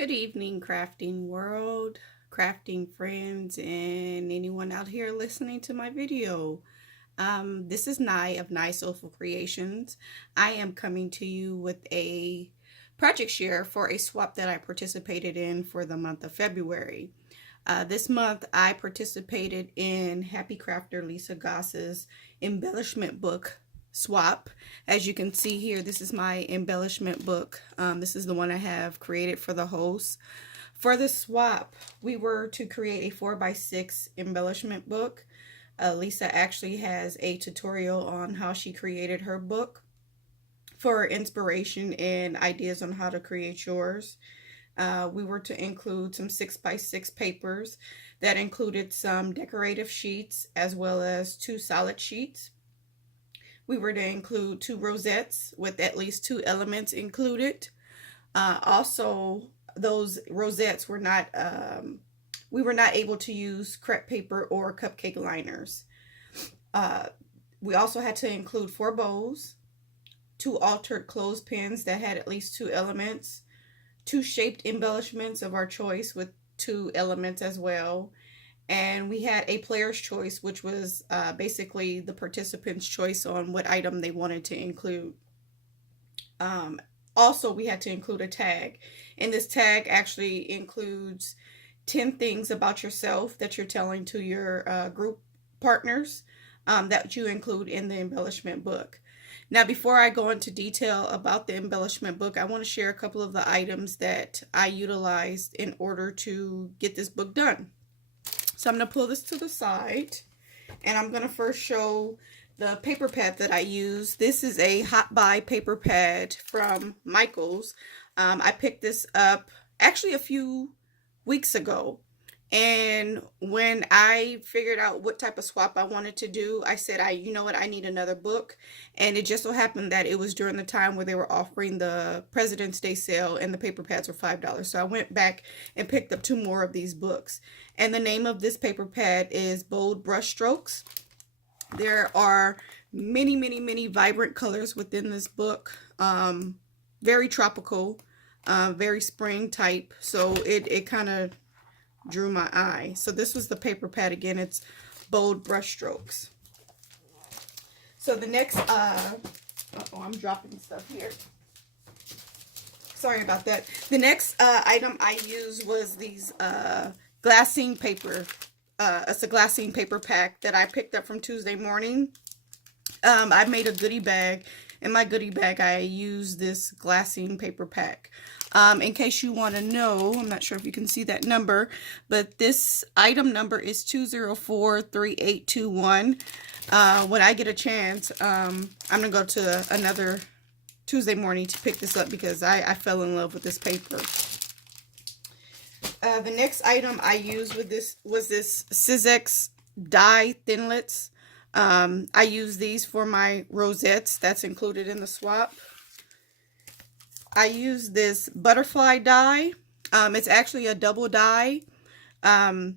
Good evening, crafting world, crafting friends, and anyone out here listening to my video. This is Nye of Nyssoulfulcreations. I am coming to you with a project share for a swap that I participated in for the month of February. This month, I participated in Happy Crafter Lisa Goss's embellishment book swap. As you can see here, this is my embellishment book. This is the one I have created for the host. For the swap, we were to create a 4x6 embellishment book. Lisa actually has a tutorial on how she created her book for inspiration and ideas on how to create yours. We were to include some 6x6 papers that included some decorative sheets as well as 2 solid sheets. We were to include 2 rosettes with at least 2 elements included. Also, those rosettes were not, we were not able to use crepe paper or cupcake liners. We also had to include 4 bows, 2 altered clothespins that had at least 2 elements, 2 shaped embellishments of our choice with 2 elements as well. And we had a player's choice, which was basically the participant's choice on what item they wanted to include. Also, we had to include a tag. And this tag actually includes 10 things about yourself that you're telling to your group partners that you include in the embellishment book. Now, before I go into detail about the embellishment book, I want to share a couple of the items that I utilized in order to get this book done. So I'm going to pull this to the side, and I'm going to first show the paper pad that I use. This is a hot buy paper pad from Michaels. I picked this up actually a few weeks ago. And when I figured out what type of swap I wanted to do, I said, you know what, I need another book. And it just so happened that it was during the time where they were offering the President's Day sale and the paper pads were $5. So I went back and picked up 2 more of these books. And the name of this paper pad is Bold Brush Strokes. There are many, many, many vibrant colors within this book. Very tropical, very spring type. So it kind of drew my eye. So this was the paper pad again. It's Bold Brush Strokes. So the next I'm dropping stuff here. Sorry about that. The next item I used was these glassine paper. It's a glassine paper pack that I picked up from Tuesday Morning. I made a goodie bag. In my goodie bag, I used this glassine paper pack. In case you want to know, I'm not sure if you can see that number, but this item number is 2043821. When I get a chance, I'm going to go to another Tuesday Morning to pick this up because I fell in love with this paper. The next item I used with this was this Sizzix die thinlits. I use these for my rosettes that's included in the swap. I use this butterfly die. It's actually a double die. I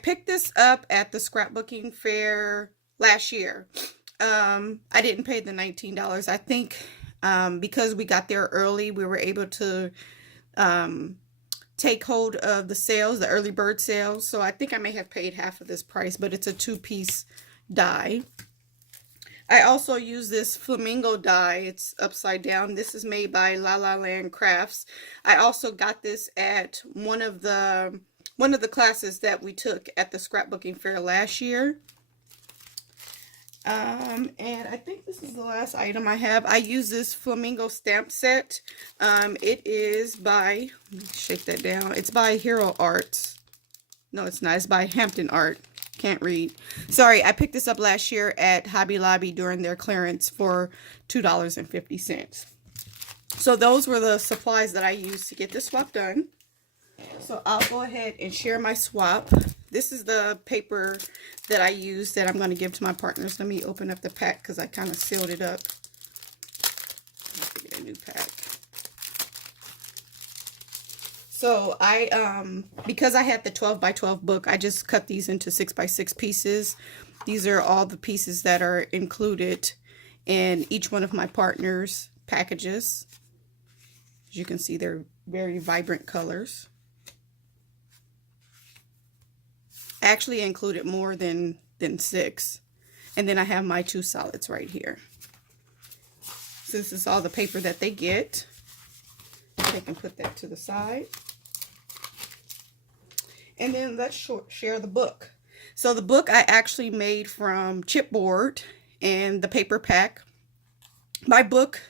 picked this up at the scrapbooking fair last year. I didn't pay the $19. I think because we got there early, we were able to take hold of the sales, the early bird sales. So I think I may have paid half of this price, but it's a 2-piece die. I also use this flamingo die. It's upside down. This is made by La La Land Crafts. I also got this at one of the classes that we took at the scrapbooking fair last year. And I think this is the last item I have. I use this flamingo stamp set. It is by, let me shake that down. It's by Hero Arts. No, it's not. It's by Hampton Art. Can't read. Sorry, I picked this up last year at Hobby Lobby during their clearance for $2.50. So those were the supplies that I used to get this swap done. So I'll go ahead and share my swap. This is the paper that I used that I'm going to give to my partners. Let me open up the pack because I kind of sealed it up. Let's get a new pack. So because I had the 12x12 book, I just cut these into 6x6 pieces. These are all the pieces that are included in each one of my partners' packages. As you can see, they're very vibrant colors. I actually included more than 6. And then I have my 2 solids right here. So this is all the paper that they get. They can put that to the side. And then let's share the book. So the book I actually made from chipboard and the paper pack. My book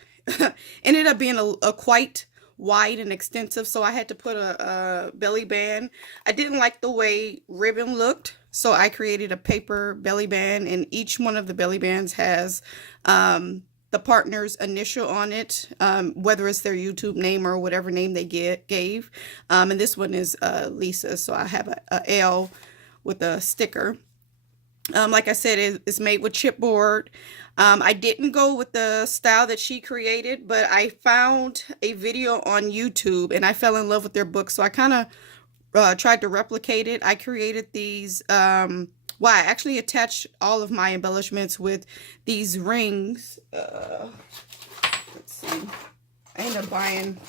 ended up being a quite wide and extensive, so I had to put a belly band. I didn't like the way ribbon looked, so I created a paper belly band, and each one of the belly bands has the partner's initial on it, whether it's their YouTube name or whatever name they gave. And this one is Lisa, so I have a L with a sticker. Like I said, it's made with chipboard. I didn't go with the style that she created, but I found a video on YouTube and I fell in love with their book. So I kind of tried to replicate it. I created these, well, I actually attached all of my embellishments with these rings. Let's see. I ended up buying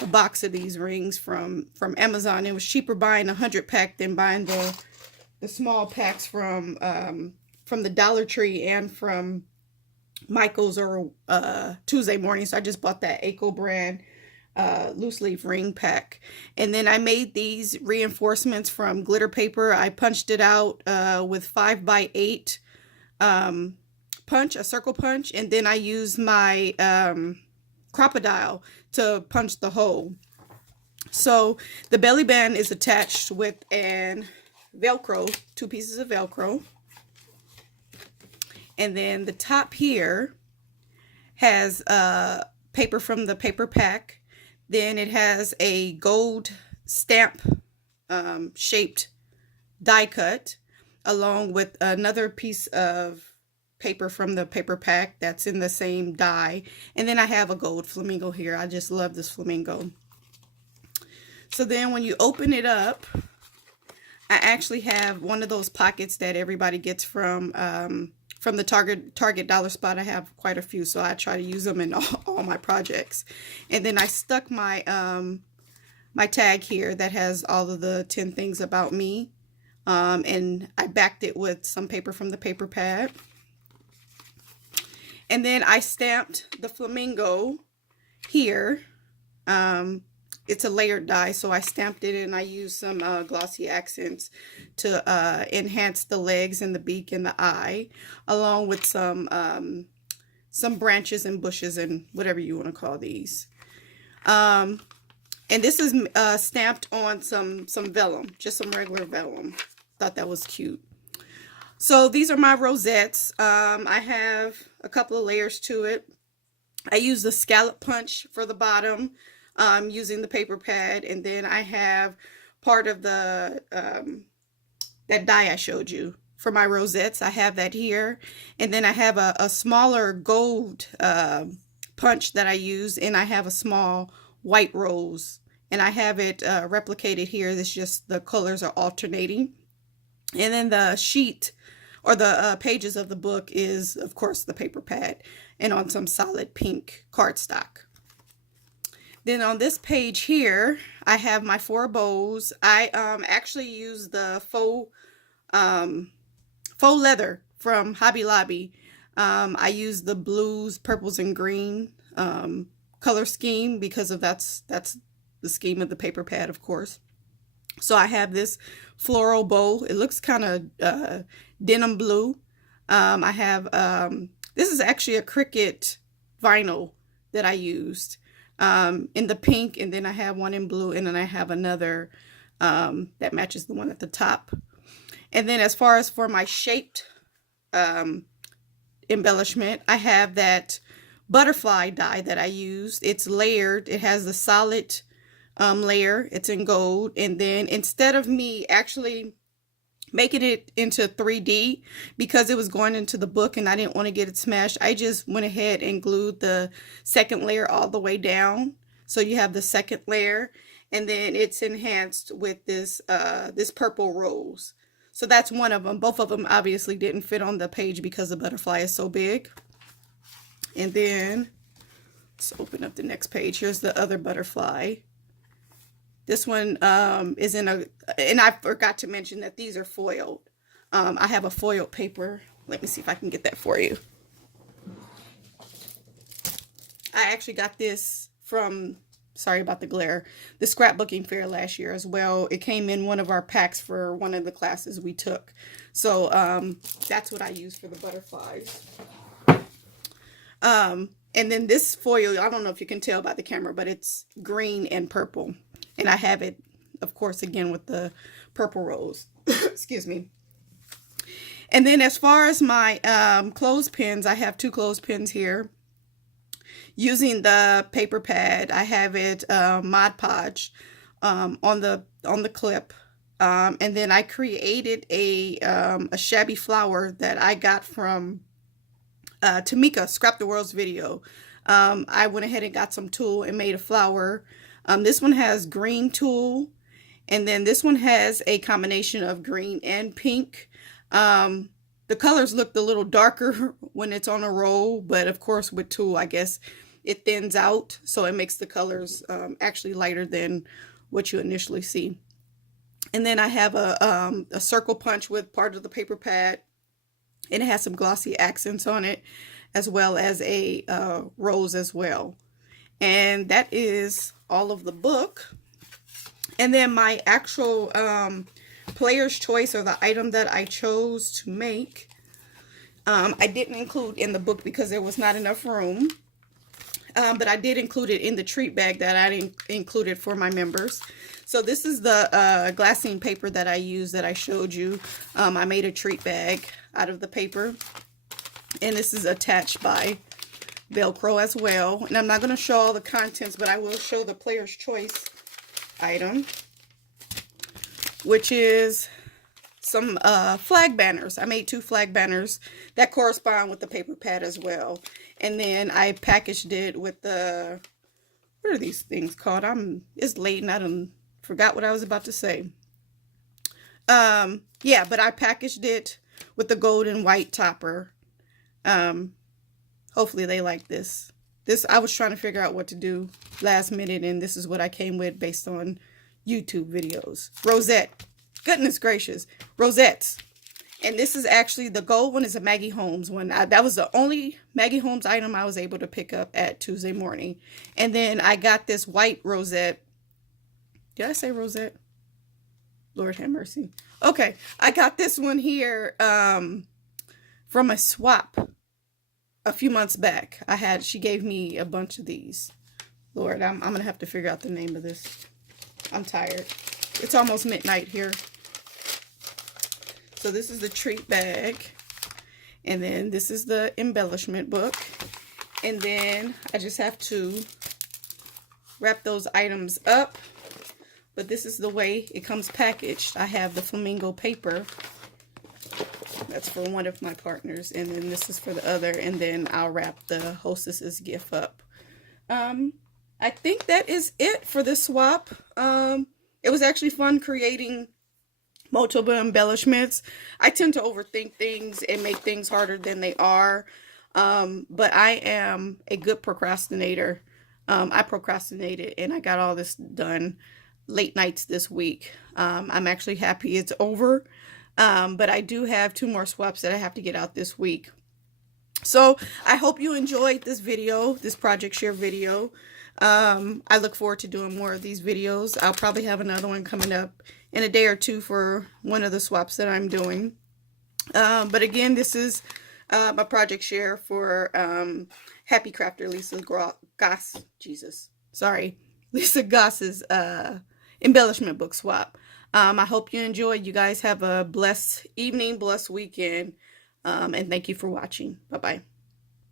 a box of these rings from Amazon. It was cheaper buying 100 pack than buying the small packs from the Dollar Tree and from Michael's or Tuesday Morning. So I just bought that Eco brand loose leaf ring pack. And then I made these reinforcements from glitter paper. I punched it out with 5x8 punch, a circle punch, and then I used my crocodile to punch the hole. So the belly band is attached with an Velcro, 2 pieces of Velcro. And then the top here has paper from the paper pack. Then it has a gold stamp shaped die cut, along with another piece of paper from the paper pack that's in the same die. And then I have a gold flamingo here. I just love this flamingo. So then when you open it up, I actually have one of those pockets that everybody gets from the Target dollar spot. I have quite a few, so I try to use them in all my projects. And then I stuck my my tag here that has all of the 10 things about me, and I backed it with some paper from the paper pad. And then I stamped the flamingo here. It's a layered die, so I stamped it and I used some glossy accents to enhance the legs and the beak and the eye, along with some branches and bushes and whatever you want to call these. And this is stamped on some vellum, just some regular vellum. Thought that was cute. So these are my rosettes. I have a couple of layers to it. I use the scallop punch for the bottom, using the paper pad, and then I have part of the that die I showed you for my rosettes. I have that here, and then I have a smaller gold punch that I use, and I have a small white rose, and I have it replicated here. It's just the colors are alternating. And then the sheet or the pages of the book is, of course, the paper pad and on some solid pink cardstock. Then on this page here, I have my 4 bows. I actually use the faux leather from Hobby Lobby. I use the blues, purples, and green color scheme because of that's the scheme of the paper pad, of course. So I have this floral bow. It looks kind of denim blue. I have this is actually a Cricut vinyl that I used in the pink, and then I have one in blue, and then I have another that matches the one at the top. And then as far as for my shaped embellishment, I have that butterfly die that I used. It's layered. It has the solid layer. It's in gold. And then instead of me actually making it into 3D because it was going into the book and I didn't want to get it smashed, I just went ahead and glued the second layer all the way down. So you have the second layer, and then it's enhanced with this this purple rose. So that's one of them. Both of them obviously didn't fit on the page because the butterfly is so big. And then let's open up the next page. Here's the other butterfly. This one is in a, and I forgot to mention that these are foiled. I have a foiled paper. Let me see if I can get that for you. I actually got this from, sorry about the glare, the scrapbooking fair last year as well. It came in one of our packs for one of the classes we took. So that's what I use for the butterflies. And then this foil, I don't know if you can tell by the camera, but it's green and purple. And I have it, of course, again with the purple rose. Excuse me. And then as far as my clothespins, I have 2 clothespins here. Using the paper pad, I have it Mod Podge on the clip. And then I created a shabby flower that I got from Tamika, Scrap the World's video. I went ahead and got some tulle and made a flower. This one has green tulle, and then this one has a combination of green and pink. The colors looked a little darker when it's on a roll, but of course with tulle, I guess it thins out, so it makes the colors actually lighter than what you initially see. And then I have a circle punch with part of the paper pad, and it has some glossy accents on it, as well as a rose as well. And that is all of the book. And then my actual player's choice, or the item that I chose to make, I didn't include in the book because there was not enough room. But I did include it in the treat bag that I included for my members. So this is the glassine paper that I used that I showed you. I made a treat bag out of the paper. And this is attached by Velcro as well. And I'm not going to show all the contents, but I will show the player's choice item, which is some flag banners. I made 2 flag banners that correspond with the paper pad as well. And then I packaged it with the, what are these things called? It's late and I forgot what I was about to say. Yeah, but I packaged it with the gold and white topper. Hopefully they like this. I was trying to figure out what to do last minute, and this is what I came with based on YouTube videos. Rosette. Goodness gracious. Rosettes. And this is actually, the gold one is a Maggie Holmes one. That was the only Maggie Holmes item I was able to pick up at Tuesday morning. And then I got this white rosette. Did I say rosette? Lord have mercy. Okay. I got this one here from a swap a few months back. She gave me a bunch of these. Lord, I'm going to have to figure out the name of this. I'm tired. It's almost midnight here. So this is the treat bag, and then this is the embellishment book, and then I just have to wrap those items up, but this is the way it comes packaged. I have the flamingo paper. That's for one of my partners, and then this is for the other, and then I'll wrap the hostess's gift up. I think that is it for this swap. It was actually fun creating multiple embellishments. I tend to overthink things and make things harder than they are. But I am a good procrastinator. I procrastinated and I got all this done late nights this week. I'm actually happy it's over. But I do have 2 more swaps that I have to get out this week. So I hope you enjoyed this video, this project share video. I look forward to doing more of these videos. I'll probably have another one coming up in a day or 2 for one of the swaps that I'm doing. But again, this is my project share for Happy Crafter Lisa Goss. Lisa Goss's embellishment book swap. I hope you enjoyed. You guys have a blessed evening, blessed weekend, and thank you for watching. Bye-bye.